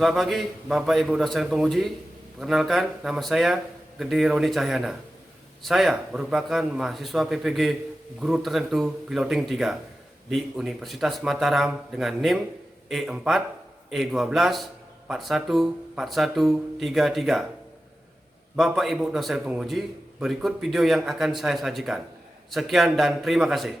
Selamat pagi Bapak Ibu dosen penguji. Perkenalkan, nama saya Gede Roni Cahyana. Saya merupakan mahasiswa PPG Guru Tertentu Piloting 3 di Universitas Mataram dengan NIM E4 E12 414133. Bapak Ibu dosen penguji, berikut video yang akan saya sajikan. Sekian dan terima kasih.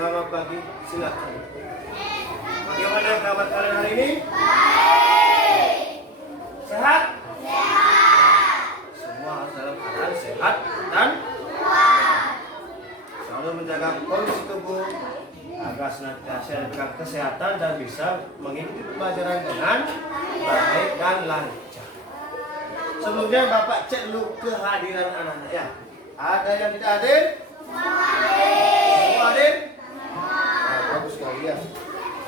Selamat pagi, silakan. Bagaimana kabar kalian hari ini? Baik. Sehat? Sehat. Semua harus dalam keadaan sehat dan kuat. Selalu menjaga kondisi tubuh agar senantiasa diberikan kesehatan dan bisa mengikuti pembelajaran dengan baik dan lancar. Sebelumnya Bapak cek dulu kehadiran anak-anak ya. Ada yang tidak hadir? Semua hadir? Bagus sekali ya,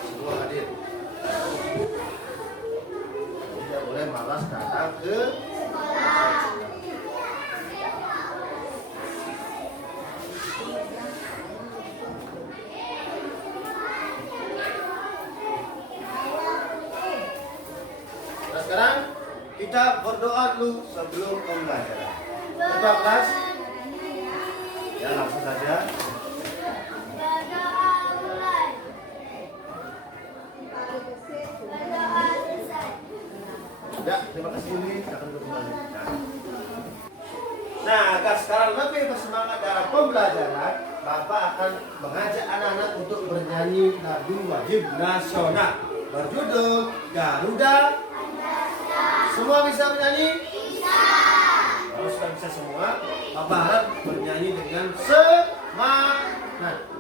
semua hadir. Tidak boleh malas datang ke sekolah. Nah, sekarang kita berdoa dulu sebelum pembelajaran. Ketua kelas, ya langsung saja. Ya, terima kasih Yuli. Nah, agar sekarang lebih bersemangat dalam pembelajaran, Bapak akan mengajak anak-anak untuk bernyanyi lagu wajib nasional berjudul Garuda. Semua bisa bernyanyi? Bisa. Kalau sudah bisa semua, Bapak harap bernyanyi dengan semangat.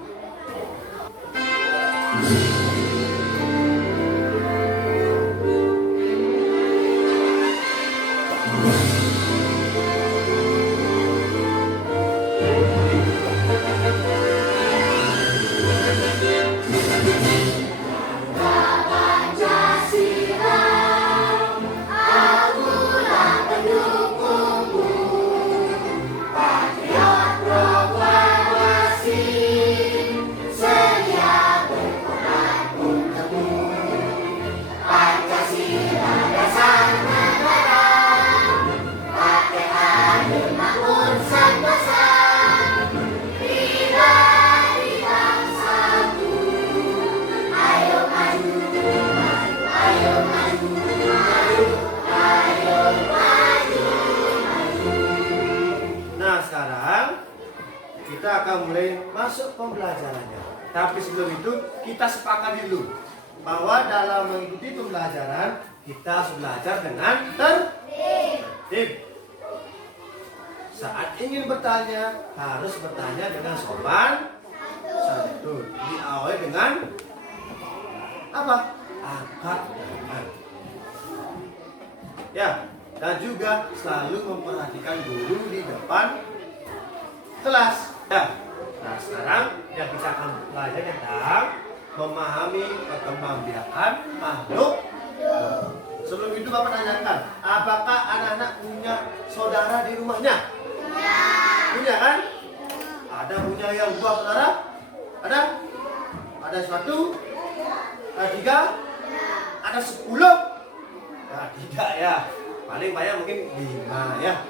Kita akan mulai masuk pembelajarannya. Tapi sebelum itu kita sepakati dulu bahwa dalam mengikuti pembelajaran kita harus belajar dengan tertib. Saat ingin bertanya harus bertanya dengan sopan santun. Diawali dengan apa? Angkat tangan. Ya, dan juga selalu memperhatikan guru di depan kelas. Ya. Nah, sekarang yang kita akan belajar tentang memahami perkembangbiakan makhluk. Sebelum itu Bapak tanyakan, apakah anak-anak punya saudara di rumahnya? Punya. Punya kan? Ada punya yang 2 saudara? Ada? Ada 1? Ada 3? Ada 10? Nah, tidak ya. Paling banyak mungkin 5 ya.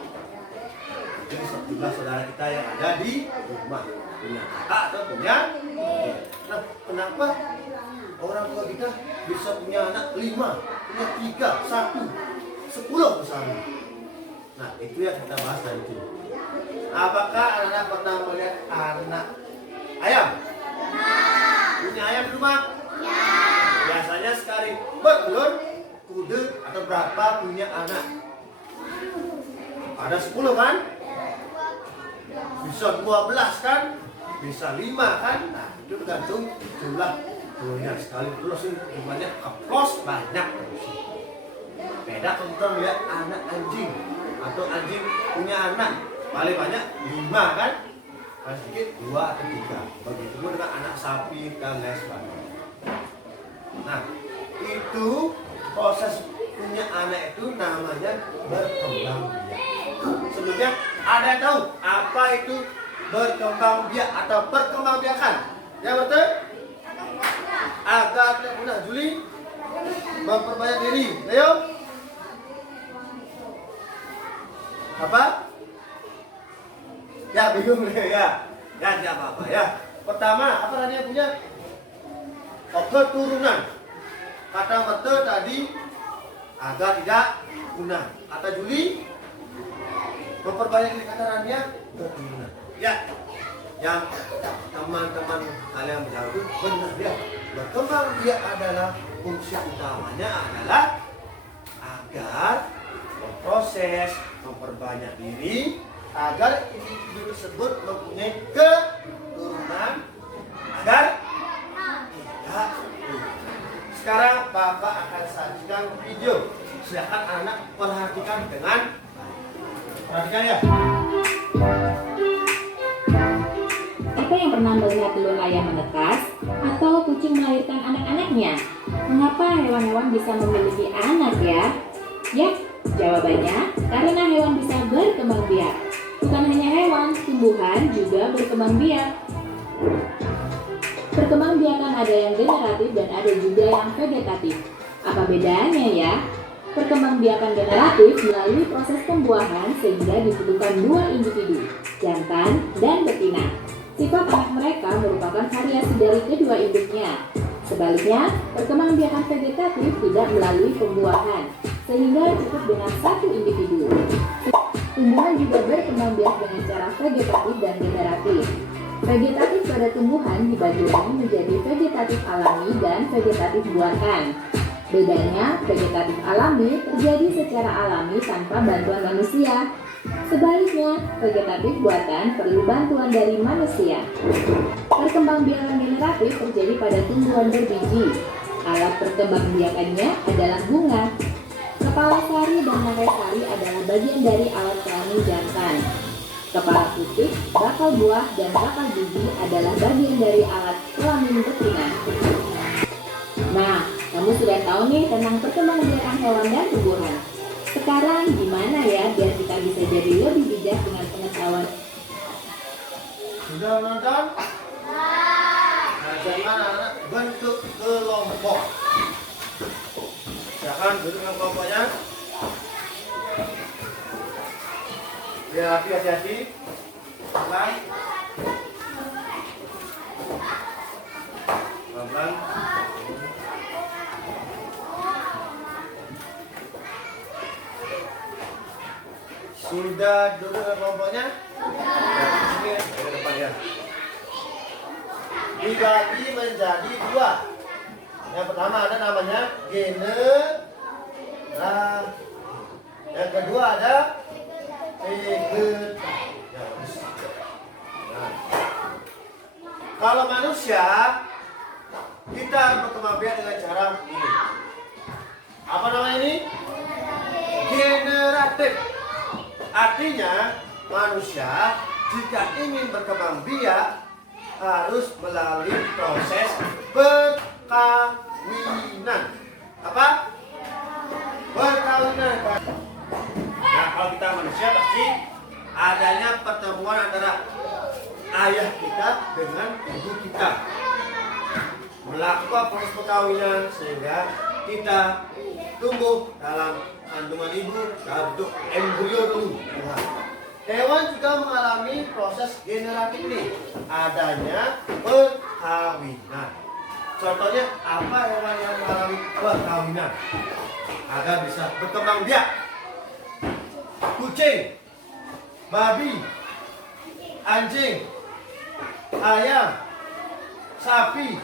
Ini jumlah saudara kita yang ada di rumah, punya kakak atau punya. Nah, kenapa orang tua kita bisa punya anak 5, punya 3, 1, 10 misalnya? Nah, itu yang kita bahas nanti. Apakah anak-anak pernah melihat anak ayam? Punya ayam di rumah? Ya. Biasanya sekali bertelur, kuda atau berapa punya anak? Ada 10 kan? Bisa 12 kan? Bisa 5 kan? Nah, itu tergantung jumlah telurnya. Sekali telur sih jumlahnya keplos banyak. Beda kalau kita melihat anak anjing atau anjing punya anak paling banyak 5 kan? paling sedikit 2 atau 3. Begitu pun dengan anak sapi dan lain sebagainya. Nah, itu proses punya anak itu namanya berkembang biak. Sebelumnya ada yang tahu apa itu berkembang biak atau perkembangbiakan? Ya betul? Agar tidak punah. Juli memperbanyak diri. Ayo. Apa? Ya bingung ya. Ya tidak apa-apa ya. Pertama apa tadi yang punya? Keturunan. Kata betul tadi agar tidak punah. Kata Juli memperbanyak kata-katanya keturunan. Ya. Yang teman-teman kalian menjawab itu benar ya. Berkembang biak adalah fungsi utamanya adalah agar memproses, memperbanyak diri agar individu tersebut mempunyai keturunan agar tidak punah. Sekarang Bapak akan sajikan video. Silakan anak perhatikan dengan perhatikan ya. Siapa yang pernah melihat telur ayam menetas atau kucing melahirkan anak-anaknya? Mengapa hewan-hewan bisa memiliki anak ya? Yap, jawabannya karena hewan bisa berkembang biak. Bukan hanya hewan, tumbuhan juga berkembang biak. Perkembangbiakan ada yang generatif dan ada juga yang vegetatif. Apa bedanya ya? Perkembangbiakan generatif melalui proses pembuahan sehingga dibutuhkan 2 individu, jantan dan betina. Sifat anak mereka merupakan variasi dari kedua induknya. Sebaliknya, perkembangbiakan vegetatif tidak melalui pembuahan, sehingga cukup dengan 1 individu. Tumbuhan juga berkembang biak dengan cara vegetatif dan generatif. Vegetatif pada tumbuhan dibagi lagi menjadi vegetatif alami dan vegetatif buatan. Bedanya, vegetatif alami terjadi secara alami tanpa bantuan manusia. Sebaliknya, vegetatif buatan perlu bantuan dari manusia. Perkembangbiakan generatif terjadi pada tumbuhan berbiji. Alat perkembangbiakannya adalah bunga. Kepala sari dan nakai sari adalah bagian dari alat kelamin jantan. Kepala putih, bakal buah, dan bakal biji adalah bagian dari alat kelamin betina. Nah, kamu sudah tahu nih tentang perkembangbiakan hewan dan tumbuhan. Sekarang gimana ya biar kita bisa jadi lebih bijak dengan pengetahuan? Sudah menonton? Nah, jangan anak bentuk kelompok. Silakan bentuk kelompoknya. Ya, hati-hati. Pelan. Pelan. Sudah duduk kelompoknya? Ya, ke depan ya. Dibagi menjadi 2. Yang pertama ada namanya genera. Yang kedua ada vegetatif. Nah, kalau manusia kita berkembang biak dengan cara ini. Apa namanya ini? Generatif. Artinya manusia jika ingin berkembang biak harus melalui proses perkawinan. Apa? Perkawinan. Nah, kalau kita manusia pasti adanya pertemuan antara ayah kita dengan ibu kita. Melakukan proses perkawinan sehingga kita tumbuh dalam kandungan ibu dalam bentuk embrio dulu. Nah, hewan juga mengalami proses generatif ini, adanya perkawinan. Contohnya apa hewan yang mengalami perkawinan agar bisa berkembang biak? Kucing, babi, anjing, ayam, sapi,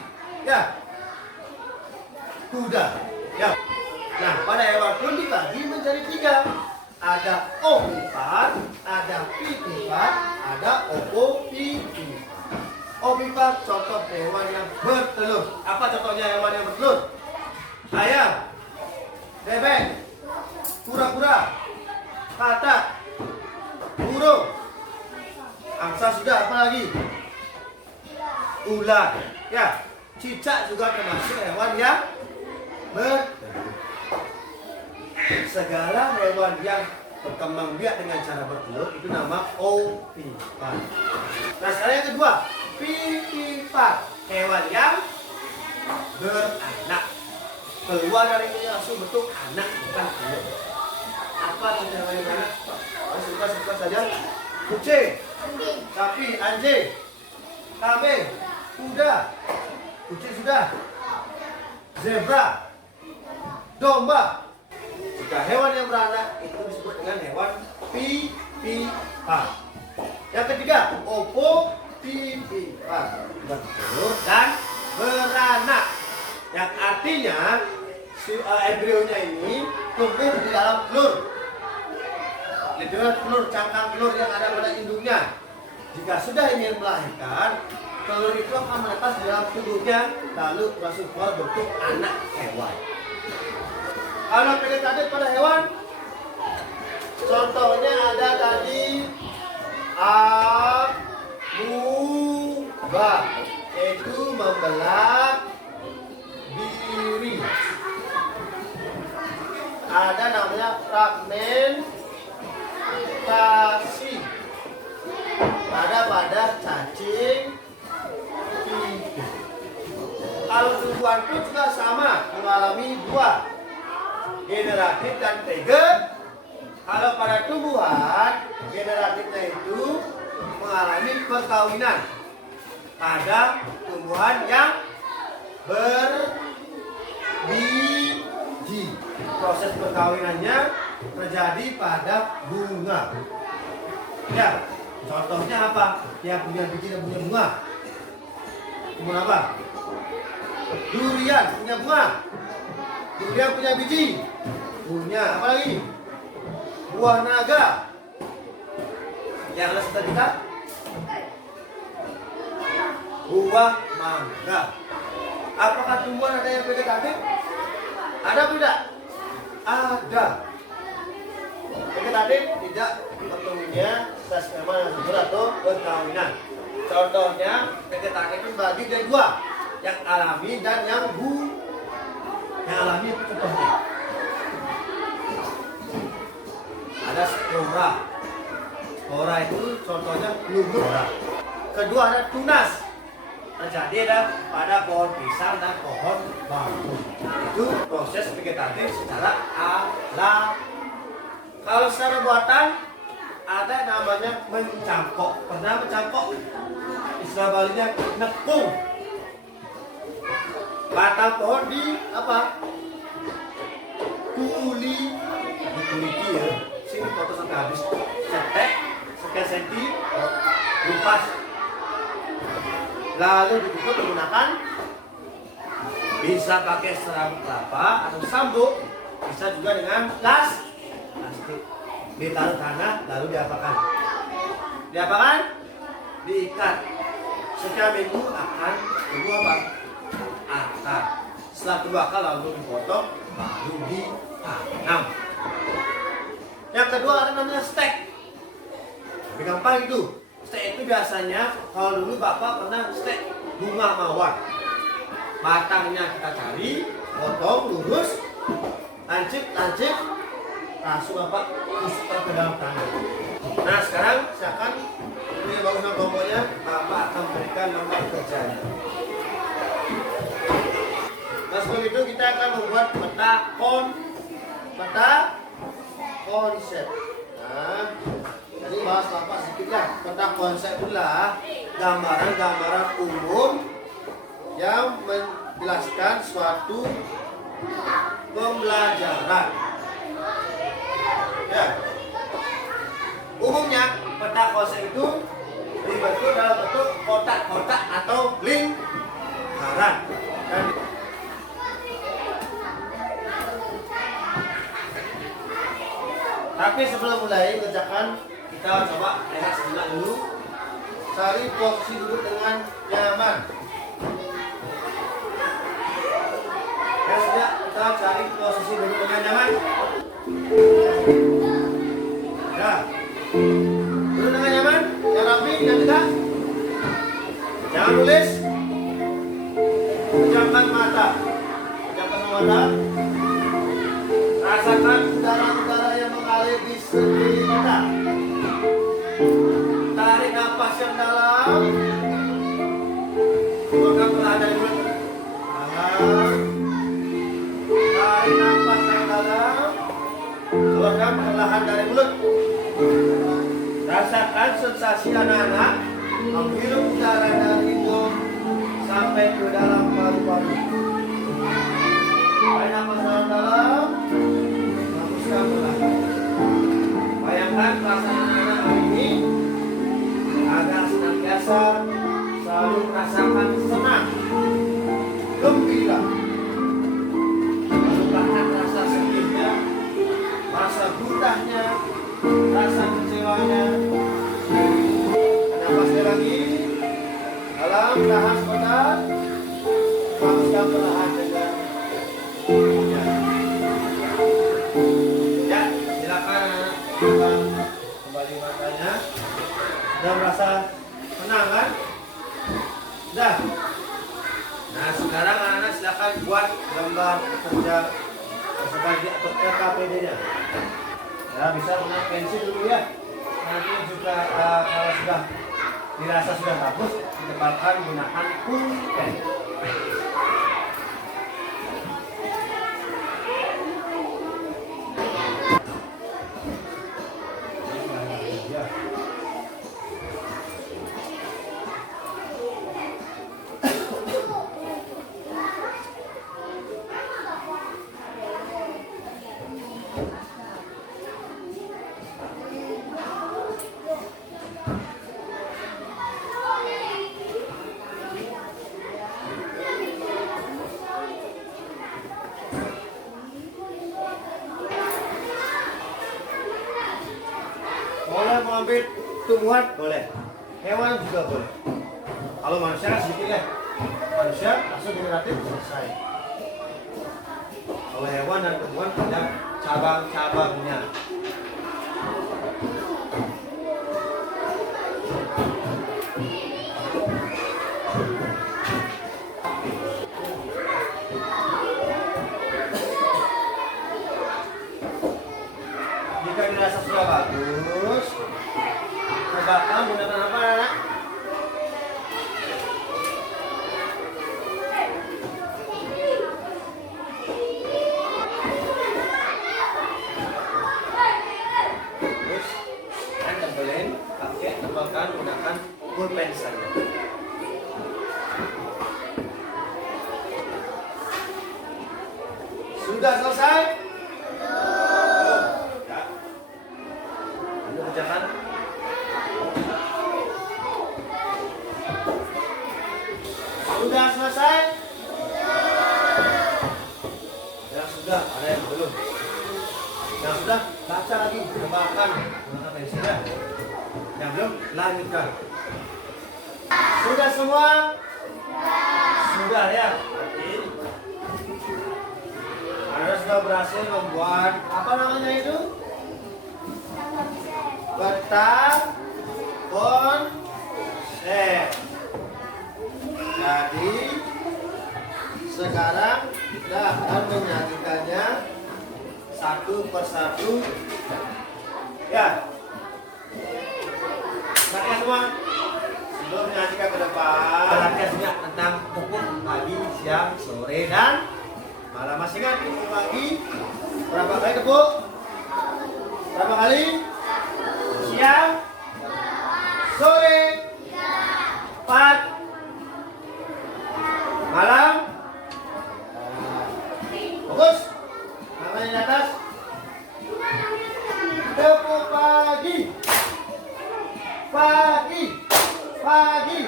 ya, kuda, ya. Nah, pada hewan pun dibagi menjadi 3. Ada ovipar, ada vivipar, ada ovovivipar. Ovipar contoh hewan yang bertelur. Apa contohnya hewan yang bertelur? Ayam, bebek, kura-kura, katak, burung, Angsa sudah, apa lagi? Ular. Ya, cicak juga termasuk hewan yang bertelur. Segala hewan yang berkembang biak dengan cara bertelur itu nama ovipar. Nah, sekarang yang kedua, vivipar, hewan yang beranak. Keluar dari ini langsung bentuk anak, bukan telur. Apa itu hewan yang beranak? Suka saja. Kucing, sapi, anjing, kambing, kuda, kucing sudah, zebra, domba. Jika hewan yang beranak itu disebut dengan hewan vivipar. Yang ketiga, ovipar, bertelur dan beranak. Yang artinya si embrionya ini tumbuh di dalam telur. Dengan telur, cangkang telur yang ada pada induknya. Jika sudah ingin melahirkan, telur itu akan menetas di dalam tubuhnya, lalu langsung keluar bentuk anak hewan. Kalau vegetatif pada hewan, contohnya ada tadi amuba, yaitu membelah diri. Ada namanya fragmentasi pada cacing tidur. Kalau tumbuhan pun juga sama, mengalami dua, generatif dan veget. Kalau pada tumbuhan, generatifnya itu mengalami perkawinan pada tumbuhan yang berbiji. Proses perkawinannya terjadi pada bunga. Ya, contohnya apa? Yang punya biji dan punya bunga. Bunga apa? Durian punya bunga. Durian punya biji. Punya apa lagi? Buah naga. Yang ada kita? Buah mangga. Apakah tumbuhan ada yang vegetatif? Ada atau tidak? Ada. Vegetatif tidak mempunyai sesama yang subur atau perkawinan. Contohnya vegetatif itu bagi dari dua, yang alami dan yang alami itu contohnya. Ada spora. Spora itu contohnya lumut. Kedua ada tunas. Terjadi ada pada pohon pisang dan pohon bambu. Itu proses vegetatif secara alam. Kalau secara buatan ada namanya mencangkok. Pernah mencangkok? Istilah Balinya nekung. Batang pohon di apa? Dikuliti ya. Sini foto sampai habis. Cetek sekian senti, lupas. Lalu ditutup menggunakan, bisa pakai seram kelapa atau sambuk, bisa juga dengan plastik. Ditaruh tanah lalu diapakan? Diikat. Setiap minggu akan tumbuh apa? Akar. Setelah tumbuh akar lalu dipotong, baru ditanam. Yang kedua ada namanya stek. Lebih gampang itu. Stek itu biasanya, kalau dulu bapak pernah stek bunga mawar. Batangnya kita cari, potong lurus, lancip, langsung bapak tusukkan ke dalam tanah. Nah sekarang silakan, ini bagusnya kelompoknya, bapak akan memberikan nomor kerjanya. Nah sebelum itu kita akan membuat peta konsep. Nah, jadi bahas bapak sedikit ya. Peta konsep adalah gambaran-gambaran umum yang menjelaskan suatu pembelajaran. Ya. Umumnya peta konsep itu dibentuk dalam bentuk kotak-kotak atau lingkaran. Tapi sebelum mulai kerjakan, kita coba lihat sejenak dulu. Cari posisi duduk dengan nyaman. Ya sudah, kita cari posisi duduk dengan nyaman. Ya. Duduk dengan nyaman, yang rapi. ingat tidak? Jangan nulis. Pejamkan mata. Pejamkan mata. Rasakan udara-udara yang mengalir di sekeliling kita. Tarik nafas yang dalam. Keluarkan perlahan dari mulut. Tarik nafas yang dalam. Keluarkan perlahan dari mulut. Rasakan sensasi anak-anak menghirup udara dari hidung sampai ke dalam paru-paru. Tarik nafas dalam. Hembuskan perlahan. Bayangkan perasaan anak-anak hari ini agar senantiasa selalu merasakan senang, gembira, melupakan rasa sedihnya, rasa gundah,nya, rasa kecewanya. Nafasnya lagi dalam, tahan sebentar, hembuskan perlahan dengan ya, silakan buka kembali matanya. Sudah merasa tenang kan? Sudah. Nah sekarang anak-anak silakan buat gambar kerja sebagai atau LKPD-nya. Ya bisa dengan pensil dulu ya. Nanti juga kalau sudah dirasa sudah bagus, ditebalkan gunakan pulpen. Boleh mengambil tumbuhan, boleh. Hewan juga boleh. Kalau manusia kan sedikit ya. Manusia langsung generatif selesai. Kalau hewan dan tumbuhan ada cabang-cabangnya. Jika dirasa sudah bagus, tebakan menggunakan apa anak? Terus, dan tebelin, pakai tebakan menggunakan pulpen saja. Sudah selesai? Kerjakan. Sudah selesai? Yang sudah, ada yang belum. Yang sudah, baca lagi, tebakan menggunakan pensil ya. Yang belum, lanjutkan. Sudah semua? Sudah ya. Oke. Anda sudah berhasil membuat apa namanya itu? Peta konsep. Jadi sekarang kita akan menyanyikannya satu persatu. Ya. Latihan semua. Sebelum menyanyikan ke depan, latihan sebentar tentang pupuk pagi, siang, sore, dan malam. Masih ingat pupuk pagi berapa kali tepuk? Berapa kali? Siang, sore, 4, malam. Fokus. Tangannya di atas. Tepuk pagi. Pagi. Pagi.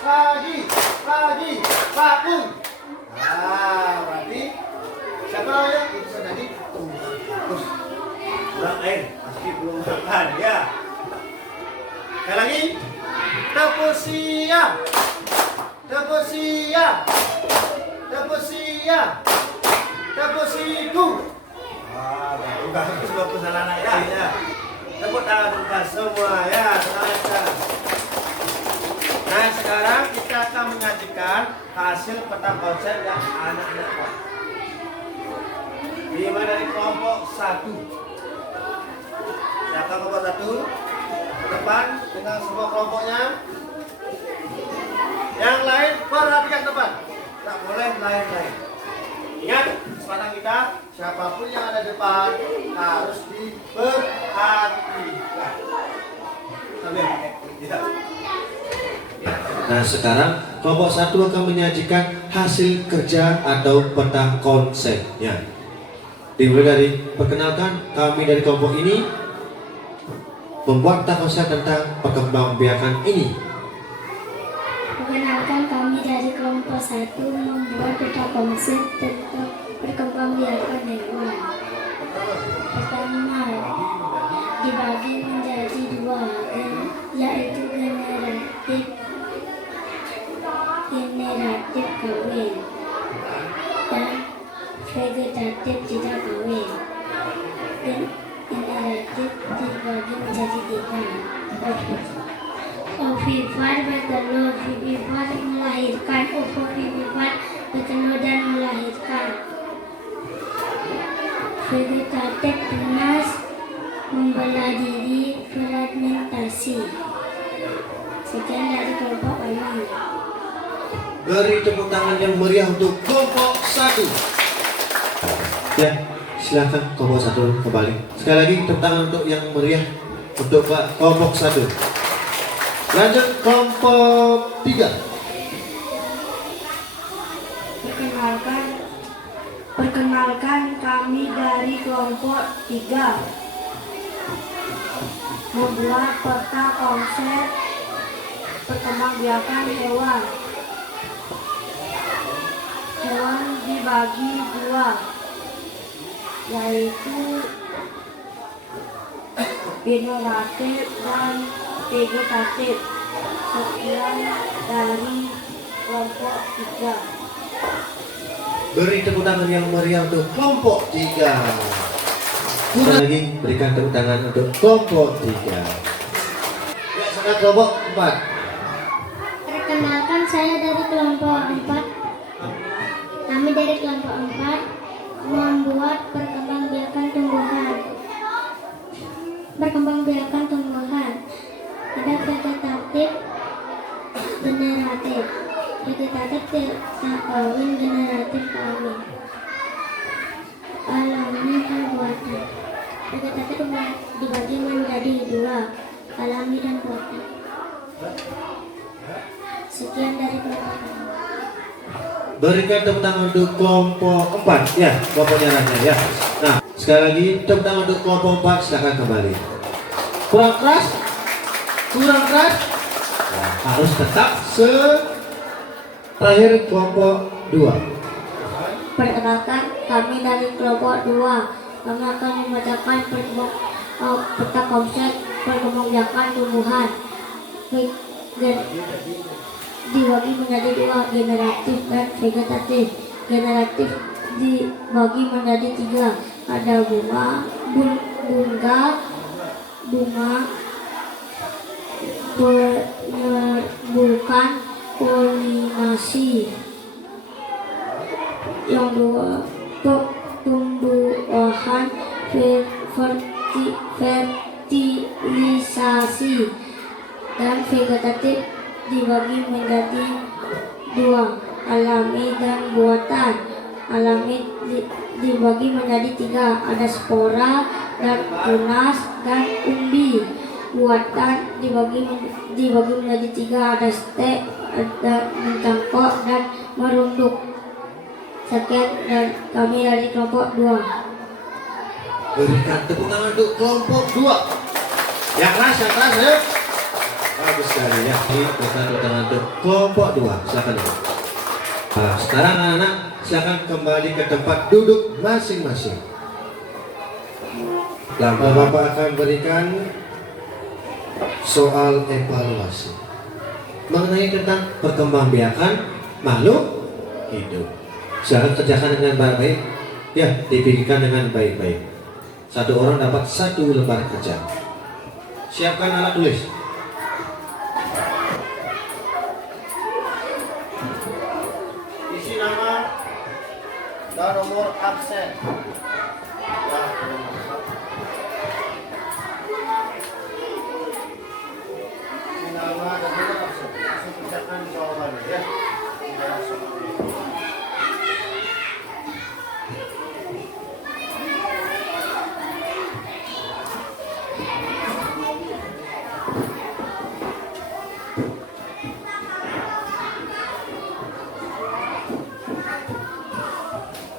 Pagi. Pagi. Pakung. Nah, berarti siapa namanya? Itu tadi. Fokus. Ulang air. Pasti belum makan ya. Sekali lagi. Tepuk siang. Tepuk siang. Tepuk siang. Tepuk siku. Bagus bagus anak-anak ya. Tepuk tangan kita semua ya. Semangat. menyajikan hasil peta konsep yang anak-anak buat. Dimulai dari kelompok 1. Siapa kelompok 1? Ke depan dengan semua kelompoknya. Yang lain perhatikan depan. Tak boleh lain-lain. Ingat, kesempatan kita, siapapun yang ada di depan harus diperhatikan. Sambil. Tidak. Nah sekarang kelompok 1 akan menyajikan hasil kerja atau peta konsepnya. Dimulai dari perkenalkan, kami dari kelompok ini membuat peta konsep tentang perkembangbiakan ini. Perkenalkan, kami dari kelompok 1 membuat peta konsep tentang perkembangbiakan hewan. Pertama, dibagi menjadi 2, yaitu generatif kawin dan vegetatif tidak kawin. Dan generatif dibagi menjadi 3. Ovipar bertelur, vivipar melahirkan, ovovivipar bertelur dan melahirkan. Vegetatif tunas, membelah diri, fragmentasi. Sekian dari kelompok kami. Beri tepuk tangan yang meriah untuk kelompok 1. Ya, silakan kelompok 1 kembali. Sekali lagi tepuk tangan untuk yang meriah untuk kelompok 1. Lanjut kelompok 3. Perkenalkan, kami dari kelompok 3 membuat peta konsep perkembangbiakan hewan. Hewan dibagi 2, yaitu generatif dan vegetatif. Sekian dari kelompok 3. Beri tepuk tangan yang meriah untuk kelompok 3. Kurang lagi berikan tepuk tangan untuk kelompok 3. Ya, sekarang kelompok 4. Perkenalkan, saya dari kelompok 4. Kami dari kelompok 4 membuat perkembangbiakan tumbuhan. Ada vegetatif, generatif. Vegetatif tak kawin, generatif kawin. Alami dan buatan. Vegetatif dibagi menjadi 2, alami dan buatan. Sekian dari kelompok kami. Berikan tepuk tangan untuk kelompok 4. Ya, kelompoknya Raja ya. Nah, sekali lagi tepuk tangan untuk kelompok 4. Silakan kembali. Kurang keras? Kurang keras? Nah, harus tetap terakhir kelompok 2. Perkenalkan, kami dari kelompok 2. Kami akan membacakan peta konsep perkembangbiakan tumbuhan. Dibagi menjadi 2, generatif dan vegetatif. Generatif dibagi menjadi 3, ada bunga, penyerbukan, polinasi. Yang 2, tumbuhan, fertilisasi. Dan vegetatif dibagi menjadi 2, alami dan buatan. Alami dibagi menjadi 3, ada spora dan tunas dan umbi. Buatan dibagi menjadi 3, ada stek, ada mencangkok dan merunduk. Sekian dari kami dari kelompok 2. Berikan tepuk tangan untuk kelompok 2. Yang keras, ya. Bagus sekali ya. Berikan tepuk tangan untuk kelompok 2. Silakan ya. Nah, sekarang anak-anak silakan kembali ke tempat duduk masing-masing. Bapak akan berikan soal evaluasi mengenai tentang perkembangbiakan makhluk hidup. Silakan kerjakan dengan baik-baik. Ya, dipikirkan dengan baik-baik. Satu orang dapat 1 lembar kerja. Siapkan alat tulis. isi nama dan nomor absen. Ya, isi nama dan nomor absen. Langsung kerjakan jawabannya ya. Ya, seperti itu.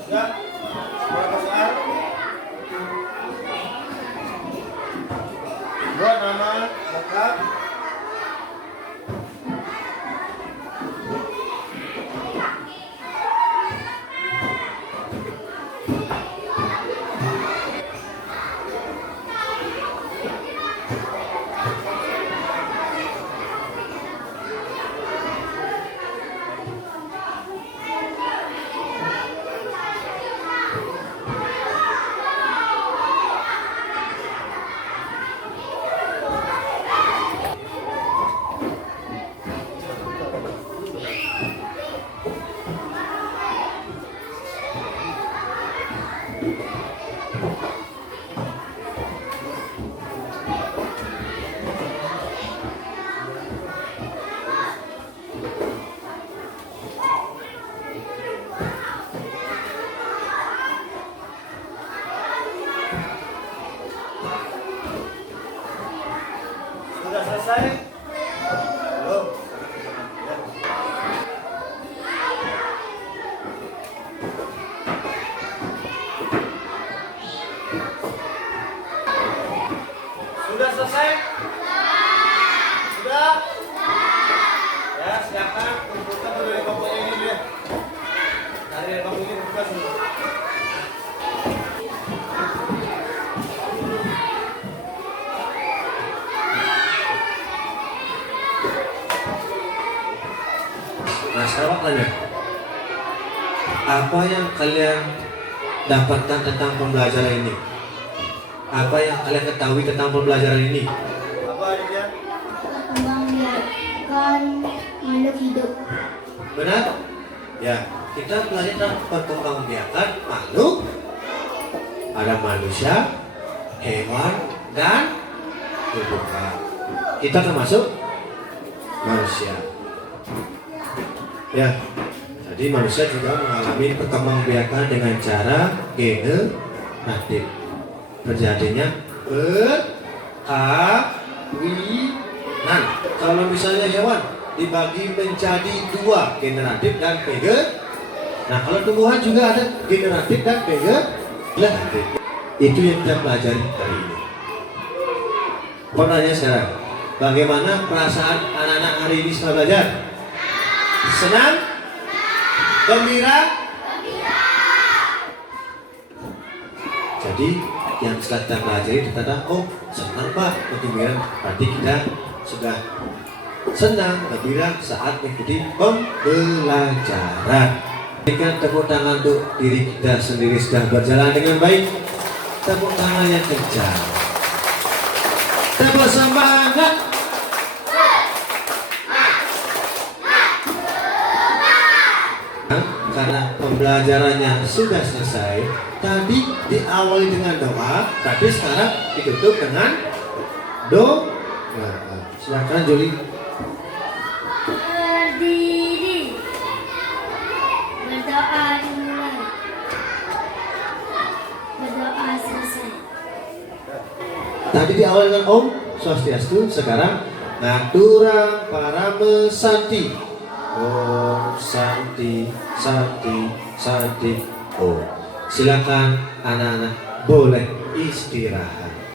Ya, semua besar. Buat nama lengkap. Sudah selesai? Belum. Sudah selesai? Sudah? Ya, silakan kumpulkan dulu dari kelompoknya ini dulu ya. Dari kelompok ini kumpulkan dulu. Nah, sekarang tanya, apa yang kalian dapatkan tentang pembelajaran ini? Apa yang kalian ketahui tentang pembelajaran ini? Apa adanya? Perkembangbiakan makhluk hidup. Benar? Ya, kita belajar tentang perkembangbiakan makhluk. Ada manusia, hewan, dan tumbuhan. Kita termasuk manusia. Ya, jadi manusia juga mengalami perkembangbiakan dengan cara generatif. Terjadinya perkawinan. Kalau misalnya hewan dibagi menjadi dua, generatif dan vegetatif. Nah, kalau tumbuhan juga ada generatif dan vegetatif. Itu yang kita pelajari hari ini. Pertanyaan sekarang, bagaimana perasaan anak-anak hari ini setelah belajar? Senang? Gembira? Jadi yang kita pelajari ternyata, oh senang Pak, gembira. Berarti kita sudah senang, gembira saat mengikuti pembelajaran. Berikan tepuk tangan untuk diri kita sendiri sudah berjalan dengan baik. Tepuk tangan yang kencang. Tepuk semangat. Karena pembelajarannya sudah selesai, tadi diawali dengan doa, tapi sekarang ditutup dengan doa. Silakan Juli. Berdiri. Berdoa dimulai. Berdoa selesai. Tadi diawali dengan Om Swastiastu, sekarang Natura Parame Santi. Om Santi, Santi, Santi. Oh, silakan anak-anak boleh istirahat.